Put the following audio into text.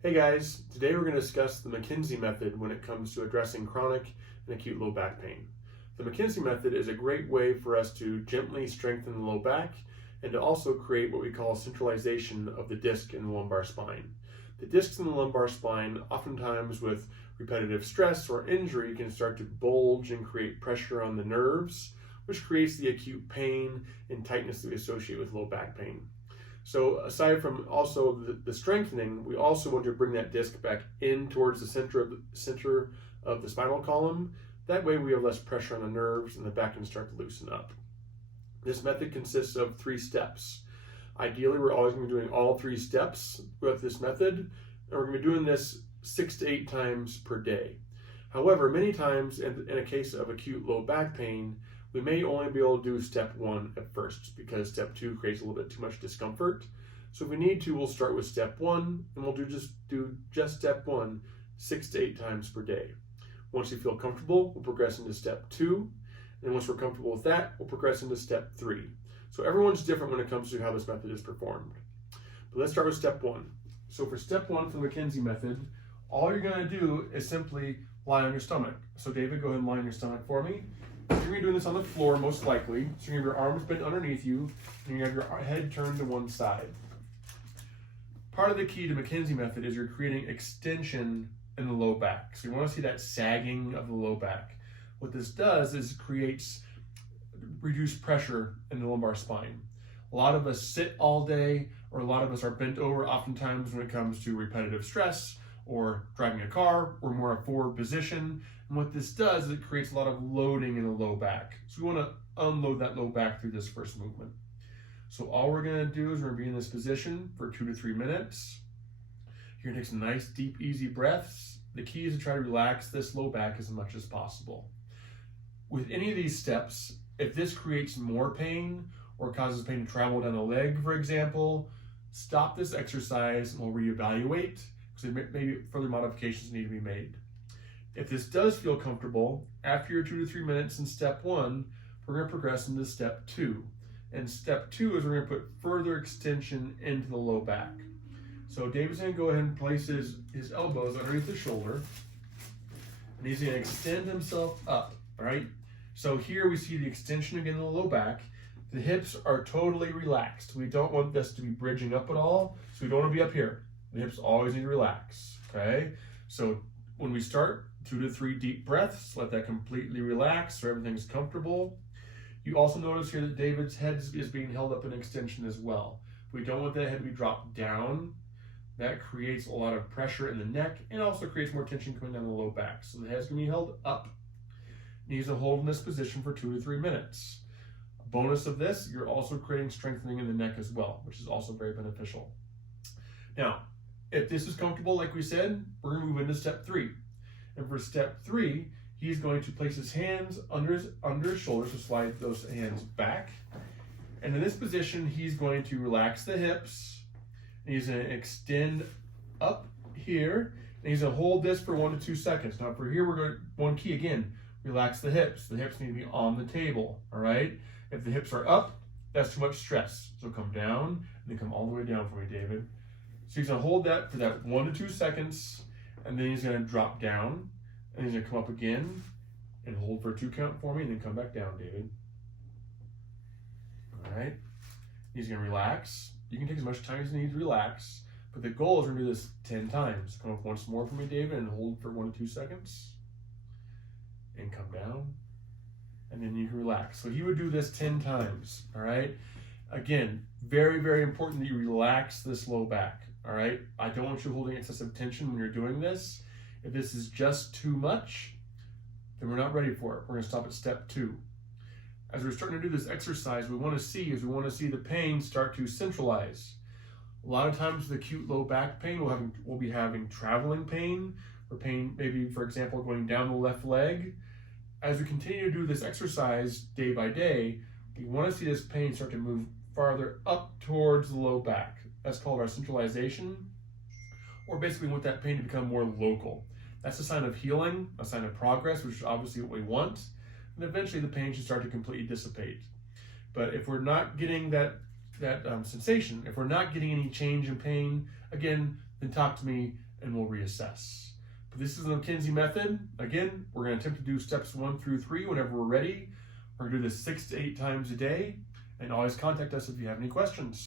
Hey guys, today we're going to discuss the Mckenzie method when it comes to addressing chronic and acute low back pain. The Mckenzie method is a great way for us to gently strengthen the low back and to also create what we call centralization of the disc in the lumbar spine. The discs in the lumbar spine, oftentimes with repetitive stress or injury, can start to bulge and create pressure on the nerves, which creates the acute pain and tightness that we associate with low back pain. So aside from also the strengthening, we also want to bring that disc back in towards the center of the spinal column. That way we have less pressure on the nerves and the back can start to loosen up. This method consists of 3 steps. Ideally, we're always going to be doing all 3 steps with this method, and we're going to be doing this 6 to 8 times per day. However, many times in a case of acute low back pain, we may only be able to do step 1 at first because step 2 creates a little bit too much discomfort. So if we need to, we'll start with step 1 and we'll do just step 1 6 to 8 times per day. Once we feel comfortable, we'll progress into step 2. And once we're comfortable with that, we'll progress into step 3. So everyone's different when it comes to how this method is performed. But let's start with step 1. So for step 1 for the Mckenzie method, all you're going to do is simply lie on your stomach. So David, go ahead and lie on your stomach for me. You're going to be doing this on the floor most likely. So you're going to have your arms bent underneath you and you have your head turned to one side. Part of the key to Mckenzie method is you're creating extension in the low back. So you want to see that sagging of the low back. What this does is creates reduced pressure in the lumbar spine. A lot of us sit all day, or a lot of us are bent over oftentimes when it comes to repetitive stress or driving a car. We're more a forward position. And what this does is it creates a lot of loading in the low back. So we want to unload that low back through this first movement. So all we're going to do is we're going to be in this position for 2 to 3 minutes. You're going to take some nice, deep, easy breaths. The key is to try to relax this low back as much as possible. With any of these steps, if this creates more pain or causes pain to travel down the leg, for example, stop this exercise and we'll reevaluate because maybe further modifications need to be made. If this does feel comfortable, after your 2 to 3 minutes in step 1, we're going to progress into step 2. And step 2 is we're going to put further extension into the low back. So David's going to go ahead and place his elbows underneath his shoulder, and he's going to extend himself up, all right? So here we see the extension again in the low back. The hips are totally relaxed. We don't want this to be bridging up at all, so we don't want to be up here. The hips always need to relax, okay? So when we start, 2 to 3 deep breaths, let that completely relax so everything's comfortable. You also notice here that David's head is being held up in extension as well. We don't want that head to be dropped down. That creates a lot of pressure in the neck and also creates more tension coming down the low back. So the head's going to be held up. Needs to hold in this position for 2 to 3 minutes. A bonus of this, you're also creating strengthening in the neck as well, which is also very beneficial. Now, if this is comfortable, like we said, we're going to move into step 3. And for step 3, he's going to place his hands under his shoulders, so slide those hands back. And in this position, he's going to relax the hips. And he's going to extend up here. And he's going to hold this for 1 to 2 seconds. Now for here, we're going to, one key again, relax the hips. The hips need to be on the table, all right? If the hips are up, that's too much stress. So come down and then come all the way down for me, David. So he's going to hold that for that 1 to 2 seconds. And then he's going to drop down, and he's going to come up again and hold for a 2 count for me, and then come back down, David. All right. He's going to relax. You can take as much time as you need to relax, but the goal is we're going to do this 10 times. Come up once more for me, David, and hold for 1 to 2 seconds, and come down, and then you can relax. So he would do this 10 times. All right. Again, very, very important that you relax this low back. All right, I don't want you holding excessive tension when you're doing this. If this is just too much, then we're not ready for it. We're going to stop at step 2. As we're starting to do this exercise, we want to see the pain start to centralize. A lot of times with acute low back pain, we'll be having traveling pain, or pain maybe, for example, going down the left leg. As we continue to do this exercise day by day, we want to see this pain start to move farther up towards the low back. That's called our centralization, or basically we want that pain to become more local. That's a sign of healing, a sign of progress, which is obviously what we want, and eventually the pain should start to completely dissipate. But if we're not getting that sensation, if we're not getting any change in pain, again, then talk to me and we'll reassess. But this is the Mckenzie method. Again, we're going to attempt to do steps 1 through 3 whenever we're ready. We're going to do this 6 to 8 times a day, and always contact us if you have any questions.